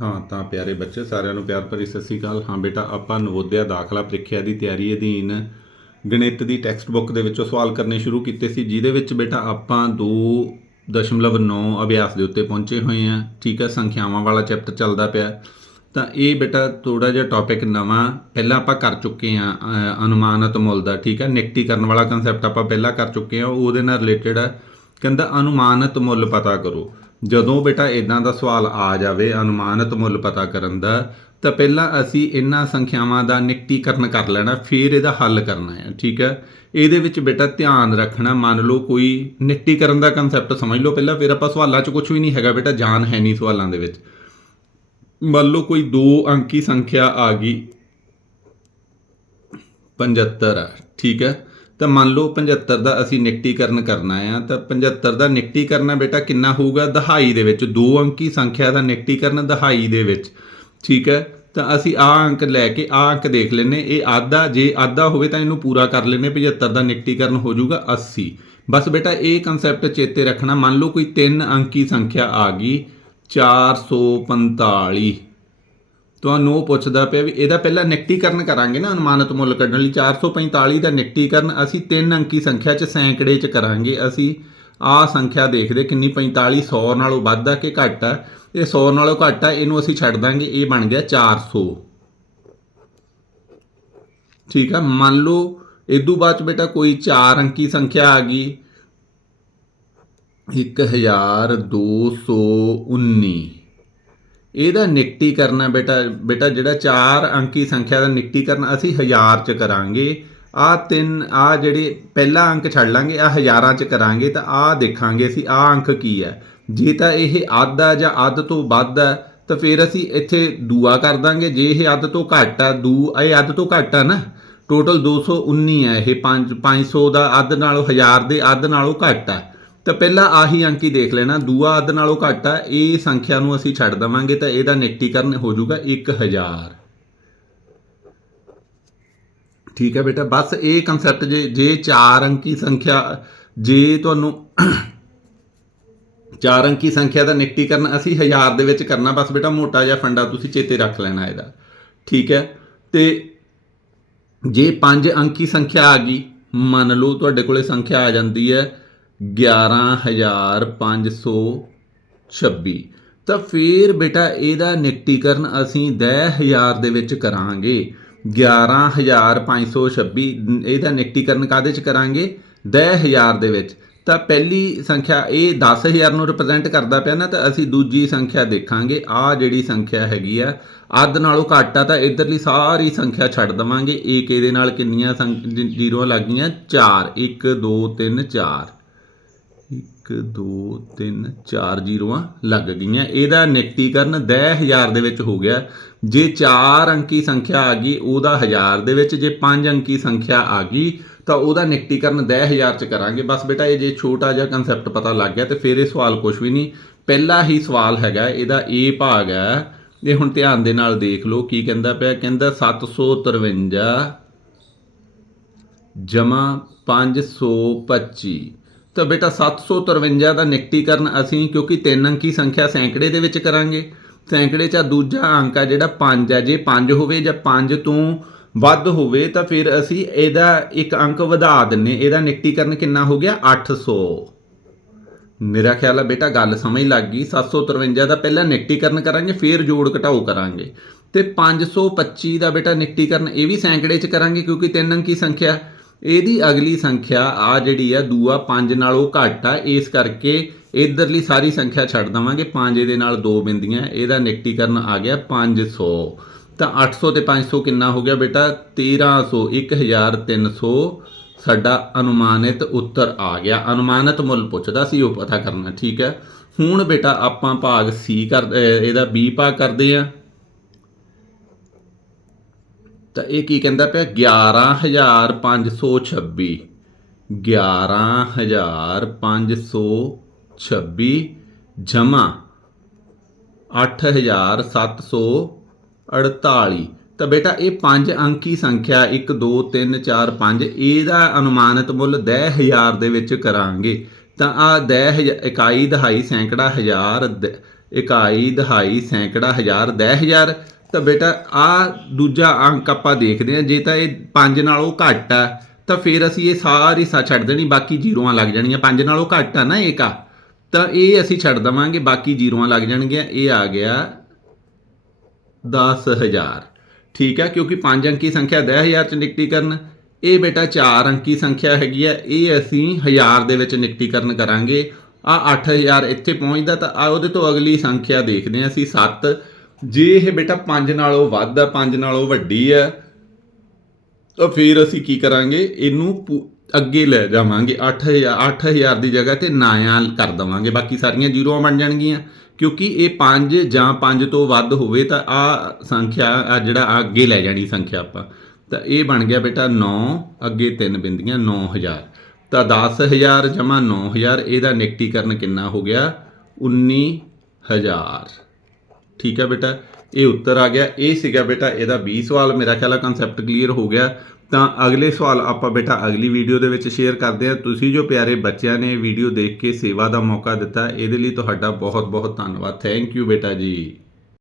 ਹਾਂ, ਤਾਂ ਪਿਆਰੇ ਬੱਚੇ, ਸਾਰਿਆਂ ਨੂੰ ਪਿਆਰ ਭਰੀ ਸਤਿ ਸ੍ਰੀ ਅਕਾਲ। ਹਾਂ ਬੇਟਾ, ਆਪਾਂ ਨਵੋਦਿਆ ਦਾਖਲਾ ਪ੍ਰੀਖਿਆ ਦੀ ਤਿਆਰੀ ਅਧੀਨ ਗਣਿਤ ਦੀ ਟੈਕਸਟ ਬੁੱਕ ਦੇ ਵਿੱਚੋਂ ਸਵਾਲ ਕਰਨੇ ਸ਼ੁਰੂ ਕੀਤੇ ਸੀ, ਜਿਹਦੇ ਵਿੱਚ ਬੇਟਾ ਆਪਾਂ 2.9 ਅਭਿਆਸ ਦੇ ਉੱਤੇ ਪਹੁੰਚੇ ਹੋਏ ਹਾਂ। ਠੀਕ ਹੈ, ਸੰਖਿਆਵਾਂ ਵਾਲਾ ਚੈਪਟਰ ਚੱਲਦਾ ਪਿਆ। ਤਾਂ ਇਹ ਬੇਟਾ ਥੋੜਾ ਜਿਹਾ ਟੌਪਿਕ ਨਵਾਂ, ਪਹਿਲਾਂ ਆਪਾਂ ਕਰ ਚੁੱਕੇ ਹਾਂ ਅਨੁਮਾਨਤ ਮੁੱਲ ਦਾ, ਠੀਕ ਹੈ ਨਿਕਟੀ ਕਰਨ ਵਾਲਾ ਕਨਸੈਪਟ ਆਪਾਂ ਪਹਿਲਾਂ ਕਰ ਚੁੱਕੇ ਹਾਂ, ਉਹਦੇ ਨਾਲ ਰਿਲੇਟਡ ਆ ਕਹਿੰਦਾ ਅਨੁਮਾਨਤ ਮੁੱਲ ਪਤਾ ਕਰੋ। ਜਦੋਂ ਬੇਟਾ ਇਦਾਂ ਦਾ ਸਵਾਲ ਆ ਜਾਵੇ, ਅਨੁਮਾਨਿਤ ਮੁੱਲ ਪਤਾ ਕਰਨ ਦਾ, ਤਾਂ ਪਹਿਲਾਂ ਅਸੀਂ ਇਹਨਾਂ ਸੰਖਿਆਵਾਂ ਦਾ ਨਿਕਟੀਕਰਨ ਕਰ ਲੈਣਾ, ਫਿਰ ਇਹਦਾ ਹੱਲ ਕਰਨਾ ਹੈ, ਠੀਕ ਹੈ? ਇਹਦੇ ਵਿੱਚ ਬੇਟਾ ਧਿਆਨ ਰੱਖਣਾ, ਮੰਨ ਲਓ ਕੋਈ ਨਿਕਟੀਕਰਨ ਦਾ ਕਨਸੈਪਟ ਸਮਝ ਲਓ ਪਹਿਲਾਂ, ਫਿਰ ਆਪਾਂ ਸਵਾਲਾਂ 'ਚ ਕੁਝ ਵੀ ਨਹੀਂ ਹੈਗਾ ਬੇਟਾ, ਜਾਨ ਹੈ ਨਹੀਂ ਸਵਾਲਾਂ ਦੇ ਵਿੱਚ। ਮੰਨ ਲਓ ਕੋਈ ਦੋ ਅੰਕੀ ਸੰਖਿਆ ਆ ਗਈ 75 ਆ, ਠੀਕ ਹੈ? ਤਾਂ ਮੰਨ ਲਓ 75 ਦਾ ਅਸੀਂ ਨਿਕਟੀਕਰਨ ਕਰਨਾ ਆ, ਤਾਂ 75 ਦਾ ਨਿਕਟੀਕਰਨ ਬੇਟਾ ਕਿੰਨਾ ਹੋਊਗਾ? ਦਹਾਈ ਦੇ ਵਿੱਚ। ਦੋ ਅੰਕੀ ਸੰਖਿਆ ਦਾ ਨਿਕਟੀਕਰਨ ਦਹਾਈ ਦੇ ਵਿੱਚ। ਠੀਕ ਹੈ? ਤਾਂ ਅਸੀਂ ਆ ਅੰਕ ਲੈ ਕੇ ਆ ਅੰਕ ਦੇਖ ਲੈਨੇ ਇਹ ਆਧਾ, ਜੇ ਆਧਾ ਹੋਵੇ ਤਾਂ ਇਹਨੂੰ ਪੂਰਾ ਕਰ ਲੈਨੇ 75 ਦਾ ਨਿਕਟੀਕਰਨ ਹੋ ਜਾਊਗਾ 80 ਬਸ ਬੇਟਾ ਇਹ ਕਨਸੈਪਟ ਚੇਤੇ ਰੱਖਣਾ। ਮੰਨ ਲਓ ਕੋਈ ਤਿੰਨ ਅੰਕੀ ਸੰਖਿਆ ਆ ਗਈ। 445 ਤੁਹਾਨੂੰ ਉਹ ਪੁੱਛਦਾ ਪਿਆ ਵੀ ਇਹਦਾ ਪਹਿਲਾਂ ਨਿਕਟੀਕਰਨ ਕਰਾਂਗੇ ਨਾ ਅਨੁਮਾਨਿਤ ਮੁੱਲ ਕੱਢਣ ਲਈ। 445 ਦਾ ਨਿਕਟੀਕਰਨ ਅਸੀਂ ਤਿੰਨ ਅੰਕੀ ਸੰਖਿਆ 'ਚ ਸੈਂਕੜੇ 'ਚ ਕਰਾਂਗੇ। ਅਸੀਂ ਆ ਸੰਖਿਆ ਦੇਖਦੇ ਕਿੰਨੀ 45 100 ਨਾਲੋਂ ਵੱਧ ਆ ਕਿ ਘੱਟ ਆ। ਇਹ 100 ਨਾਲੋਂ ਘੱਟ ਆ, ਇਹਨੂੰ ਅਸੀਂ ਛੱਡ ਦਾਂਗੇ, ਇਹ ਬਣ ਗਿਆ 400 ਠੀਕ ਆ? ਮੰਨ ਲਓ ਇਦੋਂ ਬਾਅਦ 'ਚ ਬੇਟਾ ਕੋਈ 4 ਅੰਕੀ ਸੰਖਿਆ ਆ ਗਈ। 1219 ਇਹਦਾ ਨਿਕਟੀ ਕਰਨਾ ਬੇਟਾ ਬੇਟਾ ਜਿਹੜਾ ਚਾਰ ਅੰਕੀ ਸੰਖਿਆ ਦਾ ਨਿਕਟੀ ਕਰਨਾ ਅਸੀਂ ਹਜ਼ਾਰ ਚ ਕਰਾਂਗੇ। ਆ ਤਿੰਨ, ਆ ਜਿਹੜੇ ਪਹਿਲਾ ਅੰਕ ਛੱਡ ਲਾਂਗੇ, ਆ ਹਜ਼ਾਰਾਂ ਚ ਕਰਾਂਗੇ ਤਾਂ ਆ ਦੇਖਾਂਗੇ ਅਸੀਂ ਆ ਅੰਕ ਕੀ ਹੈ। ਜੇ ਤਾਂ ਇਹ ਅੱਧ ਆ ਜਾਂ ਅੱਧ ਤੋਂ ਵੱਧ ਆ, ਤਾਂ ਫਿਰ ਅਸੀਂ ਇੱਥੇ ਦੂਆ ਕਰ ਦਾਂਗੇ। ਜੇ ਇਹ ਅੱਧ ਤੋਂ ਘੱਟ ਆ, ਦੂ, ਇਹ ਅੱਧ ਤੋਂ ਘੱਟ ਆ ਨਾ ਟੋਟਲ 219 ਹੈ ਇਹ 5 500 ਦਾ ਅੱਧ ਨਾਲੋਂ ਹਜ਼ਾਰ ਦੇ ਅੱਧ ਨਾਲੋਂ ਘੱਟ ਆ। ਤਾਂ ਪਹਿਲਾਂ ਆਹੀ ਅੰਕ ਹੀ ਦੇਖ ਲੈਣਾ। ਦੂਆ ਅੱਧ ਨਾਲੋਂ ਘੱਟ ਆ, ਇਹ ਸੰਖਿਆ ਨੂੰ ਅਸੀਂ ਛੱਡ ਦਵਾਂਗੇ ਤਾਂ ਇਹਦਾ ਨਿਕਟੀਕਰਨ ਹੋ ਜਾਊਗਾ 1000 ਠੀਕ ਹੈ ਬੇਟਾ, ਬਸ ਇਹ ਕਨਸੈਪਟ ਜੇ ਜੇ ਚਾਰ ਅੰਕੀ ਸੰਖਿਆ, ਜੇ ਤੁਹਾਨੂੰ ਚਾਰ ਅੰਕੀ ਸੰਖਿਆ ਦਾ ਨਿਕਟੀਕਰਨ ਅਸੀਂ ਹਜ਼ਾਰ ਦੇ ਵਿੱਚ ਕਰਨਾ, ਬਸ ਬੇਟਾ ਮੋਟਾ ਜਿਹਾ ਫੰਡਾ ਤੁਸੀਂ ਚੇਤੇ ਰੱਖ ਲੈਣਾ ਇਹਦਾ। ਠੀਕ ਹੈ? ਤੇ ਜੇ ਪੰਜ ਅੰਕੀ ਸੰਖਿਆ ਆ ਗਈ, ਮੰਨ ਲਓ ਤੁਹਾਡੇ ਕੋਲੇ ਸੰਖਿਆ ਆ ਜਾਂਦੀ ਹੈ 11526 ਤਾਂ ਫਿਰ ਬੇਟਾ ਇਹਦਾ ਨਿਕਟੀਕਰਨ ਅਸੀਂ 10000 ਦੇ ਵਿੱਚ ਕਰਾਂਗੇ। 11526 ਇਹਦਾ ਨਿਕਟੀਕਰਨ ਕਾਦੇ ਚ ਕਰਾਂਗੇ? 10000 ਦੇ ਵਿੱਚ। ਤਾਂ ਪਹਿਲੀ ਸੰਖਿਆ ਇਹ 10000 ਨੂੰ ਰਿਪਰੈਜ਼ੈਂਟ ਕਰਦਾ ਪਿਆ ਨਾ, ਤਾਂ ਅਸੀਂ ਦੂਜੀ ਸੰਖਿਆ ਦੇਖਾਂਗੇ। ਆ ਜਿਹੜੀ ਸੰਖਿਆ ਹੈਗੀ ਆ, ਅੱਧ ਨਾਲੋਂ ਘੱਟ ਆ, ਤਾਂ ਇਧਰਲੀ ਸਾਰੀ ਸੰਖਿਆ ਛੱਡ ਦਵਾਂਗੇ। ਇੱਕ ਇਹਦੇ ਨਾਲ ਕਿੰਨੀਆਂ ਜ਼ੀਰੋਆਂ ਲੱਗ ਗਈਆਂ? 4 1 2 3 4 1 2 3 4 ਜ਼ੀਰੋਆਂ ਲੱਗ ਗਈਆਂ। ਇਹਦਾ ਨਿਕਟੀਕਰਨ 10000 ਦੇ ਵਿੱਚ ਹੋ ਗਿਆ। ਜੇ 4 ਅੰਕੀ ਸੰਖਿਆ ਆ ਗਈ, ਉਹਦਾ 1000 ਦੇ ਵਿੱਚ। ਜੇ 5 ਅੰਕੀ ਸੰਖਿਆ ਆ ਗਈ, ਤਾਂ ਉਹਦਾ ਨਿਕਟੀਕਰਨ 10000 ਚ ਕਰਾਂਗੇ। ਬਸ ਬੇਟਾ, ਇਹ ਜੇ ਛੋਟਾ ਜਿਹਾ ਕਨਸੈਪਟ ਪਤਾ ਲੱਗ ਗਿਆ ਤੇ ਫਿਰ ਇਹ ਸਵਾਲ ਕੁਝ ਵੀ ਨਹੀਂ। ਪਹਿਲਾ ਹੀ ਸਵਾਲ ਹੈਗਾ, ਇਹਦਾ A ਭਾਗ ਹੈ। ਇਹ ਹੁਣ ਧਿਆਨ ਦੇ ਨਾਲ ਦੇਖ ਲਓ ਕੀ ਕਹਿੰਦਾ ਪਿਆ। ਕਹਿੰਦਾ 753 ਜਮਾ 525 ਤਾਂ ਬੇਟਾ 753 ਦਾ ਨਿਕਟੀਕਰਨ ਅਸੀਂ, ਕਿਉਂਕਿ ਤਿੰਨ ਅੰਕੀ ਸੰਖਿਆ ਸੈਂਕੜੇ ਦੇ ਵਿੱਚ ਕਰਾਂਗੇ। ਸੈਂਕੜੇ 'ਚ ਦੂਜਾ ਅੰਕ ਆ ਜਿਹੜਾ 5 ਆ, ਜੇ 5 ਹੋਵੇ ਜਾਂ 5 ਤੋਂ ਵੱਧ ਹੋਵੇ, ਤਾਂ ਫਿਰ ਅਸੀਂ ਇਹਦਾ ਇੱਕ ਅੰਕ ਵਧਾ ਦਿੰਨੇ। ਇਹਦਾ ਨਿਕਟੀਕਰਨ ਕਿੰਨਾ ਹੋ ਗਿਆ? 800 ਮੇਰਾ ਖਿਆਲ ਹੈ ਬੇਟਾ ਗੱਲ ਸਮਝ ਲੱਗ ਗਈ। 753 ਦਾ ਪਹਿਲਾਂ ਨਿਕਟੀਕਰਨ ਕਰਾਂਗੇ, ਫਿਰ ਜੋੜ ਘਟਾਓ ਕਰਾਂਗੇ। ਤੇ 525 ਦਾ ਬੇਟਾ ਨਿਕਟੀਕਰਨ ਇਹ ਵੀ ਸੈਂਕੜੇ 'ਚ ਕਰਾਂਗੇ, ਕਿਉਂਕਿ ਤਿੰਨ ਅੰਕੀ ਸੰਖਿਆ ਇਹਦੀ ਅਗਲੀ ਸੰਖਿਆ ਆ ਜਿਹੜੀ ਆ, ਦੂਆ 5 ਨਾਲੋਂ ਘੱਟ ਆ, ਇਸ ਕਰਕੇ ਇਧਰਲੀ ਸਾਰੀ ਸੰਖਿਆ ਛੱਡ ਦਵਾਂਗੇ। 5 ਦੇ ਨਾਲ ਦੋ ਬਿੰਦੀਆਂ, ਇਹਦਾ ਨਿਕਟੀਕਰਨ ਆ ਗਿਆ 500 ਤਾਂ 800 ਤੇ 500 ਕਿੰਨਾ ਹੋ ਗਿਆ ਬੇਟਾ? 1300 1300 ਸਾਡਾ ਅਨੁਮਾਨਿਤ ਉੱਤਰ ਆ ਗਿਆ। ਅਨੁਮਾਨਿਤ ਮੁੱਲ ਪੁੱਛਦਾ ਸੀ, ਉਹ ਪਤਾ ਕਰਨਾ, ਠੀਕ ਹੈ। ਹੁਣ ਬੇਟਾ ਆਪਾਂ ਭਾਗ ਸੀ ਕਰ ਇਹਦਾ B ਭਾਗ ਕਰਦੇ ਆ ਤਾਂ ਇਹ ਕੀ ਕਹਿੰਦਾ ਪਿਆ? 11526 11526 ਜਮਾ 8748 ਤਾਂ ਬੇਟਾ, ਇਹ ਪੰਜ ਅੰਕੀ ਸੰਖਿਆ? 1 2 3 4 5 ਇਹਦਾ ਅਨੁਮਾਨਿਤ ਮੁੱਲ 10000 ਦੇ ਵਿੱਚ ਕਰਾਂਗੇ। ਤਾਂ ਆ 10 ਇਕਾਈ ਦਹਾਈ ਸੈਂਕੜਾ ਹਜ਼ਾਰ ਦ- ਇਕਾਈ ਦਹਾਈ ਸੈਂਕੜਾ ਹਜ਼ਾਰ ਦਸ ਹਜ਼ਾਰ। ਤਾਂ ਬੇਟਾ, ਆ ਦੂਜਾ ਅੰਕ ਆਪਾਂ ਦੇਖਦੇ ਹਾਂ। ਜੇ ਤਾਂ ਇਹ 5 ਨਾਲੋਂ ਘੱਟ ਆ, ਤਾਂ ਫਿਰ ਅਸੀਂ ਇਹ ਸਾਰੀ ਸਾ ਛੱਡ ਦੇਣੀ, ਬਾਕੀ ਜ਼ੀਰੋਆਂ ਲੱਗ ਜਾਣੀਆਂ। 5 ਨਾਲੋਂ ਘੱਟ ਆ ਨਾ ਇਹ ਆ ਤਾਂ ਇਹ ਅਸੀਂ ਛੱਡ ਦਵਾਂਗੇ, ਬਾਕੀ ਜ਼ੀਰੋਆਂ ਲੱਗ ਜਾਣਗੀਆਂ। ਇਹ ਆ ਗਿਆ 10000 ਠੀਕ ਹੈ ਕਿਉਂਕਿ 5 ਅੰਕੀ ਸੰਖਿਆ 10000 ਚ ਨਿਕਟੀਕਰਨ ਇਹ ਬੇਟਾ 4 ਅੰਕੀ ਸੰਖਿਆ ਹੈਗੀ ਆ। ਇਹ ਅਸੀਂ ਹਜ਼ਾਰ ਦੇ ਵਿੱਚ ਨਿਕਟੀਕਰਨ ਕਰਾਂਗੇ। ਆ 8000 ਇੱਥੇ ਪਹੁੰਚਦਾ, ਤਾਂ ਆ ਉਹਦੇ ਤੋਂ ਅਗਲੀ ਸੰਖਿਆ ਦੇਖਦੇ ਹਾਂ ਅਸੀਂ 7 ਜੇ ਇਹ ਬੇਟਾ 5 ਨਾਲੋਂ ਵੱਧ ਆ 5 ਨਾਲੋਂ ਵੱਡੀ ਆ, ਤਾਂ ਫਿਰ ਅਸੀਂ ਕੀ ਕਰਾਂਗੇ? ਇਹਨੂੰ ਪੂ- ਅੱਗੇ ਲੈ ਜਾਵਾਂਗੇ 8000 8000 ਦੀ ਜਗ੍ਹਾ ਤੇ ਨਾਇਆਂ ਕਰ ਦਵਾਂਗੇ। ਬਾਕੀ ਸਾਰੀਆਂ ਜ਼ੀਰੋਆਂ ਬਣ ਜਾਣਗੀਆਂ। ਕਿਉਂਕਿ ਇਹ 5 ਜਾਂ 5 ਤੋਂ ਵੱਧ ਹੋਵੇ ਤਾਂ ਆ ਸੰਖਿਆ, ਆ ਜਿਹੜਾ ਅੱਗੇ ਲੈ ਜਾਣੀ ਸੰਖਿਆ ਆਪਾਂ। ਤਾਂ ਇਹ ਬਣ ਗਿਆ ਬੇਟਾ 9 ਅੱਗੇ ਤਿੰਨ ਬਿੰਦੀਆਂ 9000 ਤਾਂ 10000 ਜਮਾ 9000 ਇਹਦਾ ਨਿਕਟੀਕਰਨ ਕਿੰਨਾ ਹੋ ਗਿਆ? 19000 ਠੀਕ ਹੈ ਬੇਟਾ, ਇਹ ਉੱਤਰ ਆ ਗਿਆ। ਇਹ ਸੀਗਾ ਬੇਟਾ, ਇਹਦਾ 20 ਸਵਾਲ ਮੇਰਾ ਖਿਆਲ ਆ ਕਨਸੈਪਟ ਕਲੀਅਰ ਹੋ ਗਿਆ। ਤਾਂ ਅਗਲੇ ਸਵਾਲ ਆਪਾਂ ਬੇਟਾ ਅਗਲੀ ਵੀਡੀਓ ਦੇ ਵਿੱਚ ਸ਼ੇਅਰ ਕਰਦੇ ਹਾਂ। ਤੁਸੀਂ ਜੋ ਪਿਆਰੇ ਬੱਚਿਆਂ ਨੇ ਵੀਡੀਓ ਦੇਖ ਕੇ ਸੇਵਾ ਦਾ ਮੌਕਾ ਦਿੱਤਾ, ਇਹਦੇ ਲਈ ਤੁਹਾਡਾ ਬਹੁਤ ਬਹੁਤ ਧੰਨਵਾਦ। ਥੈਂਕ ਯੂ ਬੇਟਾ ਜੀ।